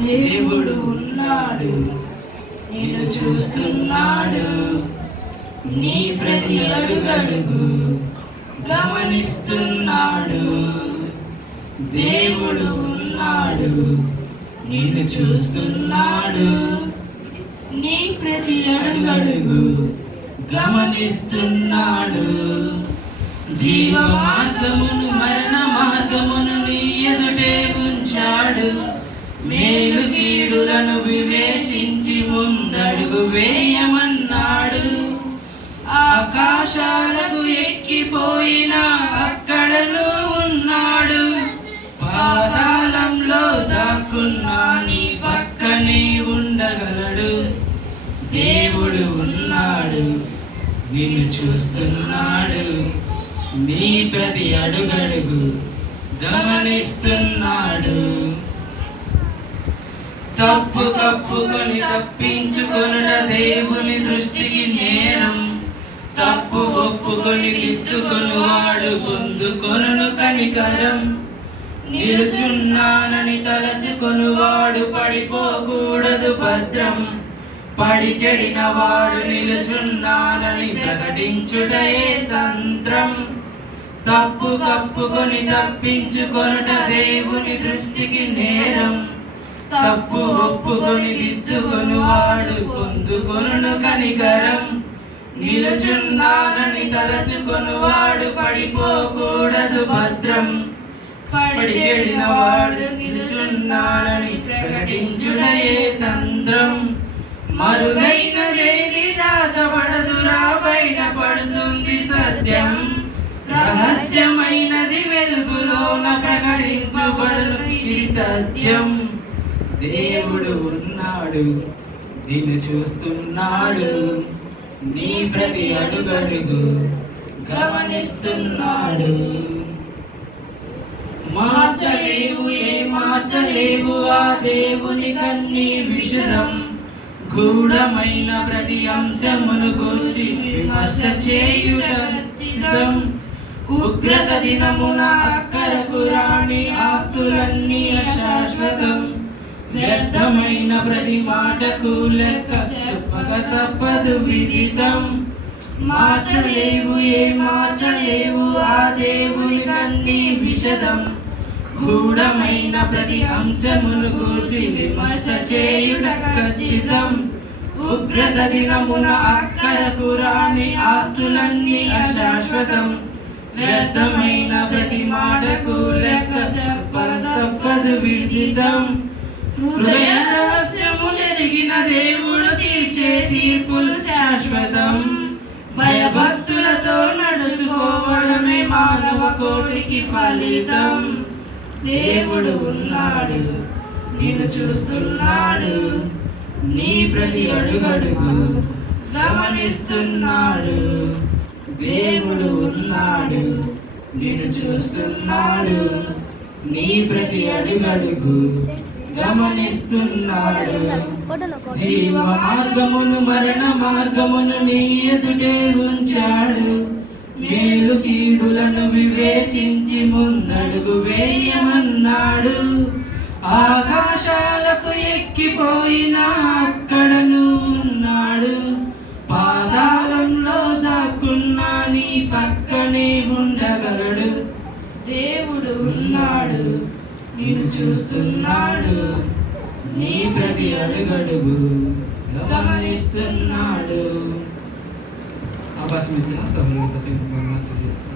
దేవుడు ఉన్నాడు, నిన్ను చూస్తున్నాడు. నీ ప్రతి అడుగడుగు గమనిస్తున్నాడు. దేవుడు ఉన్నాడు, నిన్ను చూస్తున్నాడు. నీ ప్రతి అడుగడుగు గమనిస్తున్నాడు. జీవ మార్గమును మరణ మార్గమును నీ ఎదుటే ఉంచాడు. మేలు కీడులను వివేచించి ముందడుగు వేయమన్నాడు. ఆకాశాలకు ఎక్కిపోయిన అక్కడను ఉన్నాడు. పాతాళంలో దాక్కున్నా నీ పక్కనే ఉండగలడు. దేవుడు ఉన్నాడు, నిన్ను చూస్తున్నాడు. నీ ప్రతి అడుగడుగు గమనిస్తున్నాడు. తప్పు కప్పుకొని తప్పించుకొనుట దేవుని దృష్టికి నేరం. తప్పు ఒప్పుకొని దిద్దుకొనువాడు పొందుకొనును కనికరం. నిలుచున్నానని తలచుకొనువాడు పడిపోకూడదు భద్రం. పడి చెడిన వాడు నిలుచున్నానని ప్రకటించుటయే తంత్రం. తప్పు కప్పుకొని తప్పించుకొనుట దేవుని దృష్టికి నేరం. తప్పు ఒప్పుకొని దిద్దుకొనువాడు పొందుకొనును కనికరం. నిలుచున్నానని తలచుకొనువాడు పడిపోకూడదు భద్రం. పడి చెడిన వాడు నిలుచున్నానని ప్రకటించుటయే తంత్రం. మరుగైనదేది దాచబడదురా, బయట పడుతుంది సత్యం. రహస్యమైనది వెలుగులోన ప్రకటించబడును, ఇది తథ్యం. దేవుడు ఉన్నాడు, నిన్ను చూస్తున్నాడు. నీ ప్రతి అడుగడుగు గమనిస్తున్నాడు. మార్చలేవు మార్చలేవు ఆ దేవుని కన్నీ విషదం. గూఢమైన ప్రతి అంశమును గూర్చి విమర్శ చేయుట ఖచ్చితం. ఉగ్రత దినమున అక్కరకు రాని ఆస్తులన్నీ అశాశ్వతం. వ్యర్థమైన ప్రతి మాటకు లెక్క చెప్పక తప్పదు విదితం. మార్చలేవు మార్చలేవు ఆ దేవుని కన్నీ విషదం. గూఢమైన ప్రతి అంశమును గూర్చి విమర్శ చేయుట ఖచ్చితం. ఉగ్రత దినమున అక్కరకు రాని ఆస్తులన్నీ అశాశ్వతం. వ్యర్థమైన ప్రతి మాటకు లెక్క చెప్పక తప్పదు విదితం. హృదయ రహస్యములెరిగిన దేవుడు తీర్చే తీర్పులు శాశ్వతం. భయభక్తులతో నడుచుకోవడమే మానవ కోటికి ఫలితం. దేవుడు ఉన్నాడు, నిన్ను చూస్తున్నాడు. నీ ప్రతి అడుగడుగు గమనిస్తున్నాడు. దేవుడు ఉన్నాడు, నిన్ను చూస్తున్నాడు. నీ ప్రతి అడుగడుగు గమనిస్తున్నాడు. జీవ మార్గమును మరణ మార్గమును నీ ఎదుటే ఉంచాడు. మేలు కీడులను వివేచించి ముందడుగు వేయమన్నాడు. ఆకాశాలకు ఎక్కిపోయిన అక్కడను ఉన్నాడు. పాతాళంలో దాక్కున్నా నీ పక్కనే ఉండగలడు. దేవుడు ఉన్నాడు, నిన్ను చూస్తున్నాడు. నీ ప్రతి అడుగడుగు గమనిస్తున్నాడు. అవకాశం ఇచ్చిన సభలో తెలియజేస్తాను.